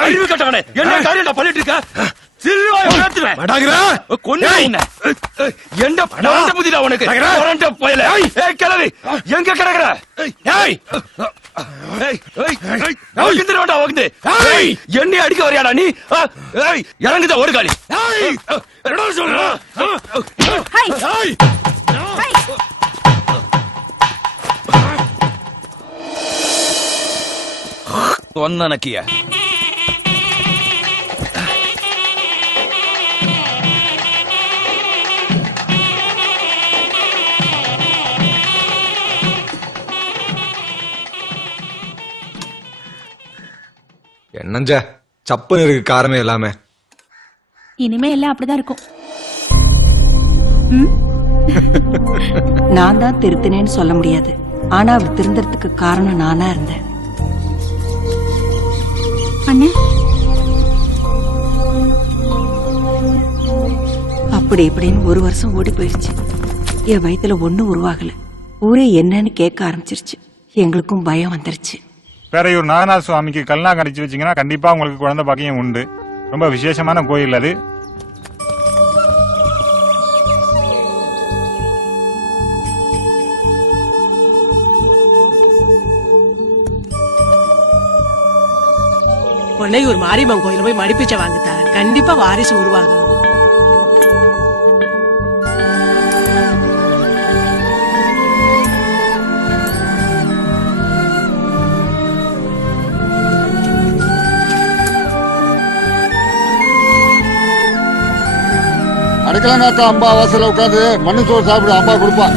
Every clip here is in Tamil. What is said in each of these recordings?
அறிவு கட்டவனே, என்ன காரியம்டா பண்ணிட்டு இருக்க? சில்வாய் உணர்த்துவேன். என்ன பணம் புதிடா உனக்கு? போயல கிளவி எங்க கிடக்குற? என்னை அடிக்க வரையாடா நீ? இறங்குத ஒரு காலி. ஒன்னக்கிய என்னஞ்ச சப்புன்னு இருக்கு காரமே இல்லாம. இனிமே எல்லாம் அப்படிதான் இருக்கும். நான் தான் திருத்தினேன்னு சொல்ல முடியாது. ஆனா அவர் திருந்தறதுக்கு காரணம் நானா இருந்தேன். அண்ணே, அப்படி இப்படின்னு ஒரு வருஷம் ஓடி போயிடுச்சு. என் வயித்துல ஒண்ணும் உருவாகல. ஊரே என்னன்னு கேட்க ஆரம்பிச்சிருச்சு. எங்களுக்கும் பயம் வந்துருச்சு. பேரையூர் நாகநாத சுவாமிக்கு கல்னா கடிச்சு வச்சீங்கன்னா கண்டிப்பா உங்களுக்கு குழந்தை பாக்கியம் உண்டு. ரொம்ப விசேஷமான கோயில் அது. பொன்னையூர் மாரியம்மன் கோயில போய் மடிப்பிச்ச வாங்குதா, கண்டிப்பா வாரிசு உருவாகும். அடுக்கலனாக்கா அம்பா வாசல உட்காந்து மண்ணு சோறு சாப்பிடு, அம்பா கொடுப்பா.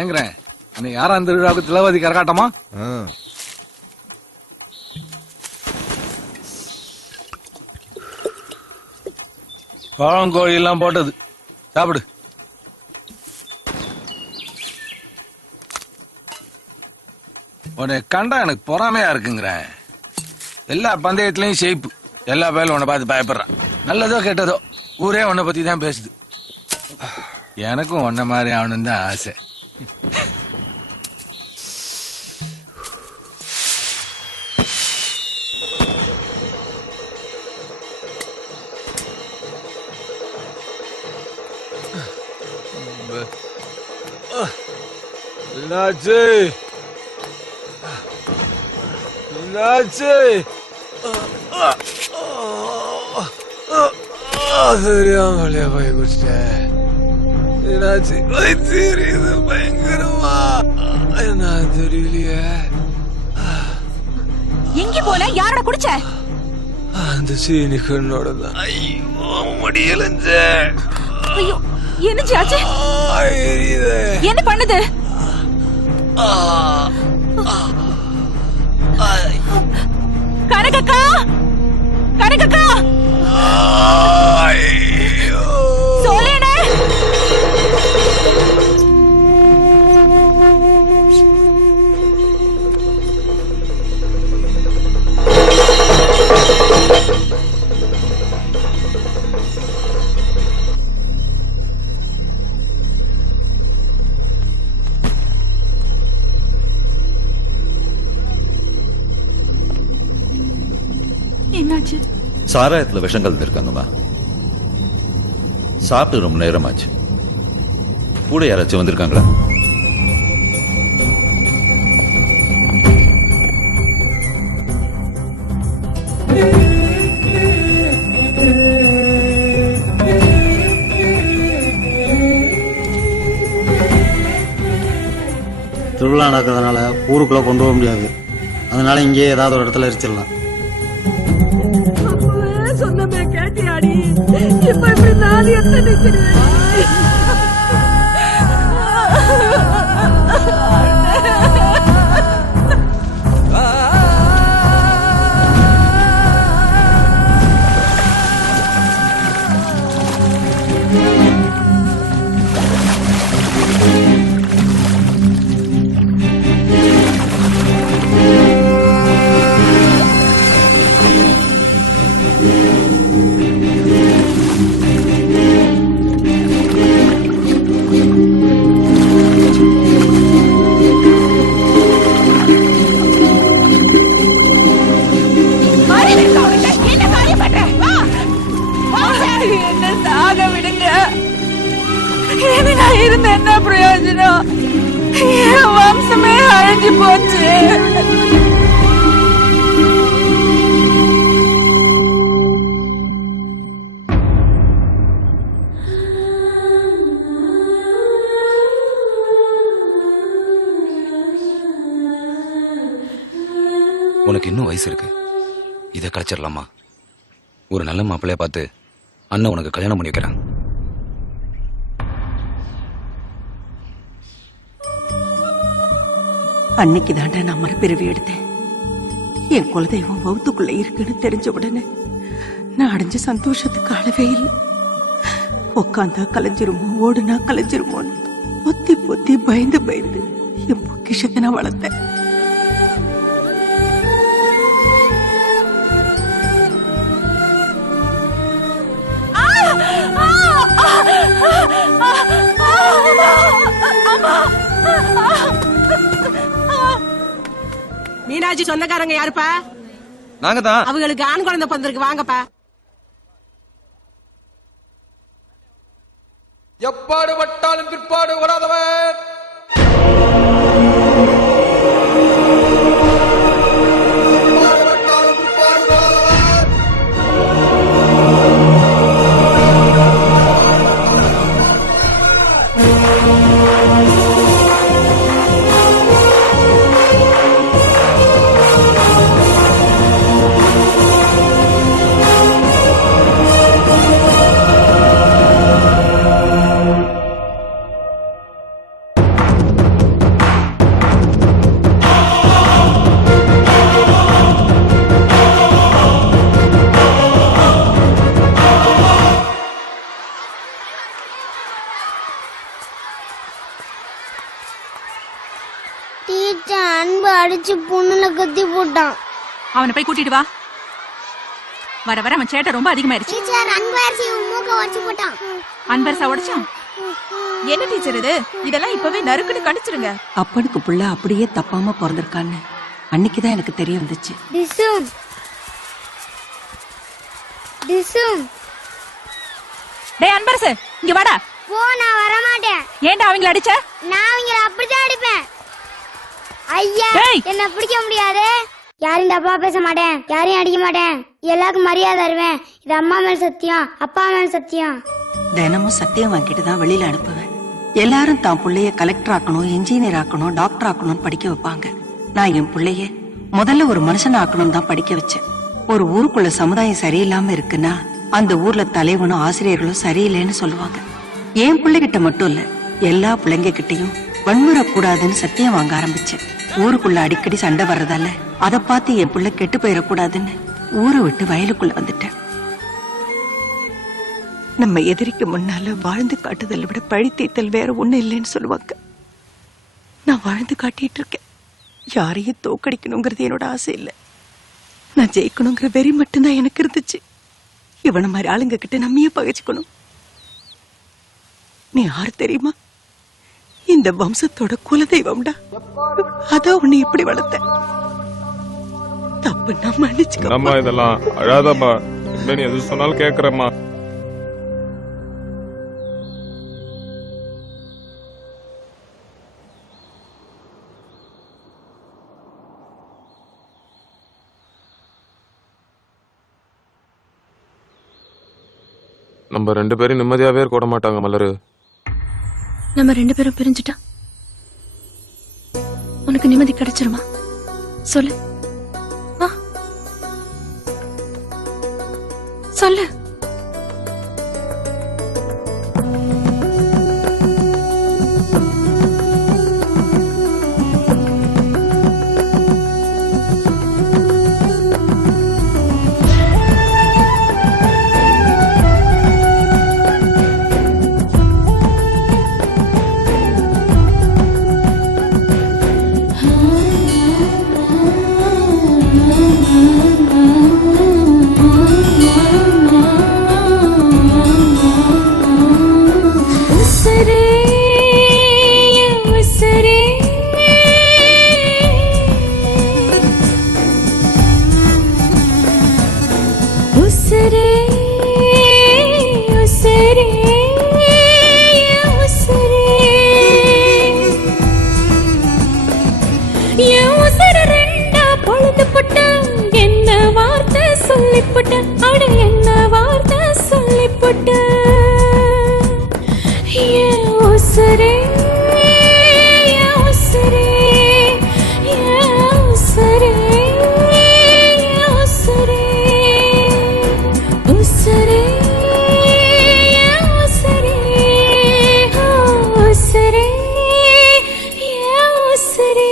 ஏங்கிறேன் அன்னைக்கு யாராம் திருவிழாவுக்கு திலவதி கரகாட்டமா? பழங்கோழி எல்லாம் போட்டது, சாப்பிடு. உன்னை கண்டா எனக்கு பொறாமையா இருக்குங்கிறேன். எல்லா பந்தயத்திலையும் ஷேப்பு, எல்லா பேரும் உன்னை பார்த்து பயப்படுறான். நல்லதோ கெட்டதோ ஊரே உன்னை பத்தி தான் பேசுது. எனக்கும் உன்ன மாதிரி ஆகணும் தான் ஆசை. தெரியாமலே போய் குடிச்சிட்டேன். தெரியுது பயங்கரமா. என்ன தெரியலையே. எங்க போல யாரோட குடிச்ச? அந்த சீனி கண்ணோட தான். ஐயோ முடியலஞ்ச. ஐயோ என்னச்சு ஆச்சு? என்ன பண்ணுது? கனகக்கா, கனகக்கா, சோலேனே. என்னாச்சு? சாராயத்துல விஷம் கலந்துருக்காங்கம்மா. சாப்பிட்டு ரொம்ப நேரமாச்சு. கூட யாராச்சும் வந்திருக்காங்களா? திருவிழா நடக்கிறதுனால ஊருக்குள்ள கொண்டு போக முடியாது. அதனால இங்கே ஏதாவது ஒரு இடத்துல எரிச்சிடலாம். சொன்னமே கேட்டியாடி? இப்ப இப்படி நான் எத்தனை நிக்கிறேன். சாக விடுங்க. இனி நான் இருந்த என்ன பிரயோஜனம்? என் வம்சமே அழிஞ்சு போச்சு. உனக்கு இன்னும் வயசு இருக்கு, இதை கலைச்சிடலாமா? ஒரு நல்ல மாப்பிள்ளைய பார்த்து அண்ணன் உனக்கு கல்யாணம் பண்ணி வைக்கிறேன். அன்னைக்கு தாண்டா நான் மறுபிறவி எடுத்தேன். என் குலதெய்வம் வவுத்துக்குள்ள இருக்குன்னு தெரிஞ்ச உடனே நான் அடைஞ்ச சந்தோஷத்துக்கு அளவே இல்லை. உக்காந்தா கலைஞ்சிருமோ, ஓடுனா கலைஞ்சிருமோன்னு பொத்தி பொத்தி பயந்து பயந்து என் பொக்கிஷத்தை நான் வளர்த்தேன். மீனாட்சி சொந்தக்காரங்க யாருப்பா? நாங்க தான். அவங்களுக்கு ஆண் குழந்தை பிறந்திருக்கு, வாங்கப்பா. எப்பாடு பட்டாலும் பிற்பாடு ஓடாதவன். அன்பு அடிச்சு பொண்ணுல கத்தி போட்டான். அவனை போய் கூட்டிட்டு வா. வர வர அவன் சேட்டை ரொம்ப அதிகமாயிருச்சு. அன்பரசா உடைச்சான். என்ன டீச்சர் இது? இதெல்லாம் இப்பவே நறுக்குன்னு கடிச்சிருங்க. அப்பனுக்கு புள்ள அப்படியே தப்பாம பிறந்திருக்கான்னு அன்னைக்குதான் எனக்கு தெரிய வந்துச்சு. டேய் அன்பரசு, இங்க வாடா. போ, நான் வர மாட்டேன். ஏன்டா அவங்கள அடிச்ச? நான் அவங்கள அப்படிதான் அடிப்பேன். ஐயா, என்ன பிடிக்க முடியாது. யாரும் தப்பா பேச மாட்டேன், யாரையும் அடிக்க மாட்டேன், எல்லாருக்கும் மரியாதை தருவேன். இது அம்மா மேல சத்தியம், அப்பா மேல சத்தியம். தினமும் சத்தியம் வாங்கிட்டு தான் வெளியில அனுப்புவேன். எல்லாரும் தான் பிள்ளைய கலெக்டர் ஆக்கணும், இன்ஜினியர் ஆக்கணும், டாக்டர் ஆக்கணும்னு படிக்க வைப்பாங்க. நான் என் பிள்ளைய முதல்ல ஒரு மனுஷன் ஆக்கணும் தான் படிக்க வச்சேன். ஒரு ஊருக்குள்ள சமுதாயம் சரியில்லாம இருக்குன்னா அந்த ஊர்ல தலைவனும் ஆசிரியர்களும் சரியில்லைன்னு சொல்லுவாங்க. என் பிள்ளைகிட்ட மட்டும் இல்ல, எல்லா பிள்ளைங்க கிட்டையும் வன்முறை கூடாதுன்னு சத்தியம் வாங்க ஆரம்பிச்சேன். ஊருக்குள்ள அடிக்கடி சண்டை வர்றதால அதை பார்த்து என் பிள்ளை கெட்டு போயிடக்கூடாதுன்னு ஊரை விட்டு வயலுக்குள்ள வந்துட்டேன். நம்ம எதிரிக்கு முன்னால வாழ்ந்து காட்டுதல் விட பழி தீர்த்தல் வேற ஒண்ணு இல்லைன்னு சொல்லுவாங்க. நான் வாழ்ந்து காட்டிட்டு இருக்கேன். யாரையும் தோக்கடிக்கணுங்கிறது என்னோட ஆசை இல்லை, நான் ஜெயிக்கணுங்கிற வெறி மட்டும்தான் எனக்கு இருந்துச்சு. இவன மாதிரி ஆளுங்க கிட்ட நம்மையே பகைச்சுக்கணும். நீ யாரு தெரியுமா? இந்த வம்சத்தோட குலதெய்வம்டா. அதான் உன்னை இப்படி வளர்த்த. தப்பு நான் மன்னிச்சுக்கம்மா. இதெல்லாம் அழாதம்மா, நீ எது சொன்னாலும் கேக்குறேம்மா. நம்ம 2 பேரும் நிம்மதியாவே இருக்க விட மாட்டாங்க மலரு. நம்ம 2 பேரும் பிரிஞ்சுட்டா உனக்கு நிம்மதி கிடைச்சிருமா? சொல்லு, சொல்லு. உசரே என்ன வார்த்தை சொல்லிப்பட்ட என் உசுரே என் உசுரே என் உசுரே என் உசுரே உசுரே என் உசுரே உசுரே என் உசுரே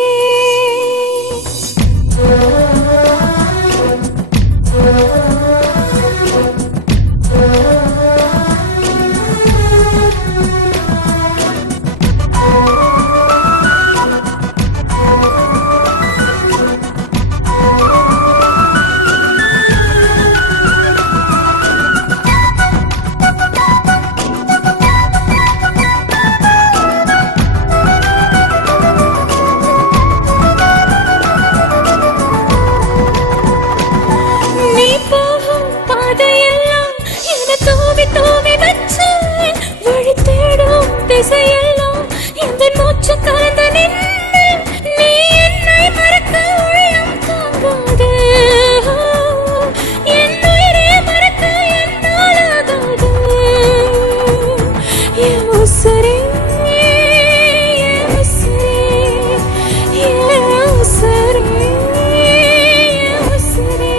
நீ போகும் பாதையெல்லாம் என்ன தூவி தூவி வச்சு வழி தேடும் திசையெல்லாம் எந்த மூச்சு கலந்து நின்று நீ என்னை மறக்க உள்ளம் தாங்காது என் உயிரை மறக்க என்னாலாகாது என் உசுரே என் உசுரே என் உசுரே என் உசுரே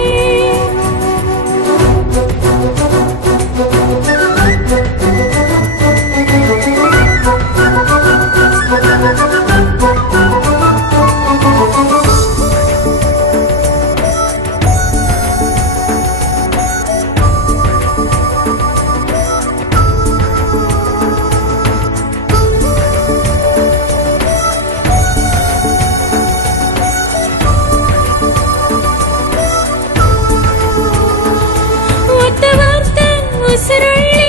ஒத்த வார்த்தை உசுரள்ளி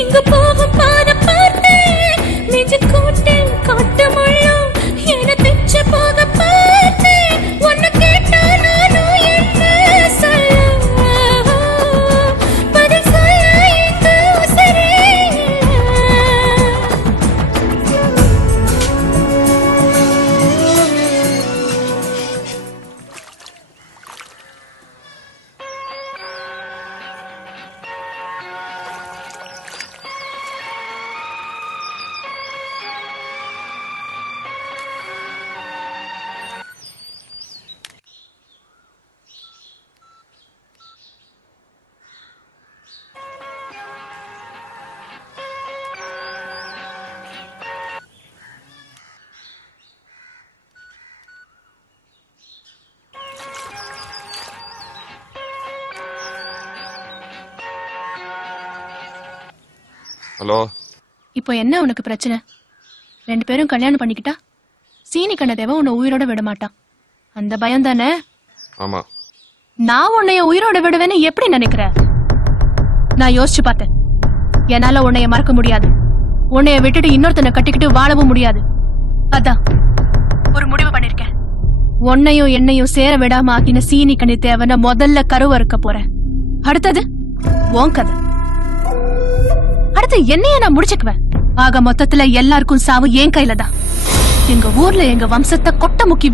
இங்கு போகும் பாத பார்த்து நெஞ்சு கூட்டில் காட்டு முள்ளும் என தெச்சு போக பார்த்து ஒன்னு கேட்டா நானும் என்ன சொல்ல பதில் சொல்ல இந்த உசுரே ஹலோ. இப்போ என்ன உனக்கு பிரச்சனை? 2 பேரும் கல்யாணம் பண்ணிக்கிட்டா சீனி கண்ணதேவ உன்னை உயிரோட விட மாட்டான். அந்த பயம் தானே? ஆமா. நான் உன்னைய உயிரோட விடுவேன்னு எப்படி நினைக்கிற? நான் யோசிச்சு பார்த்தேன். என்னால உன்னைய மறக்க முடியாது. உன்னைய விட்டுட்டு இன்னொருத்தனை கட்டிக்கிட்டு வாழவும் முடியாது. அதான் ஒரு முடிவு பண்ணிருக்கேன். உன்னையும் என்னையும் சேர விடாம ஆக்கின சீனி கண்ணி தேவன முதல்ல கருவறுக்க போறேன். அடுத்தது உன் கதை. அடுத்து என்னைய நான் முடிச்சுக்குவேன். ஆக மொத்தத்துல எல்லாருக்கும் சாவு என் கையில தான். எங்க ஊர்ல எங்க வம்சத்தை கொட்ட முக்கி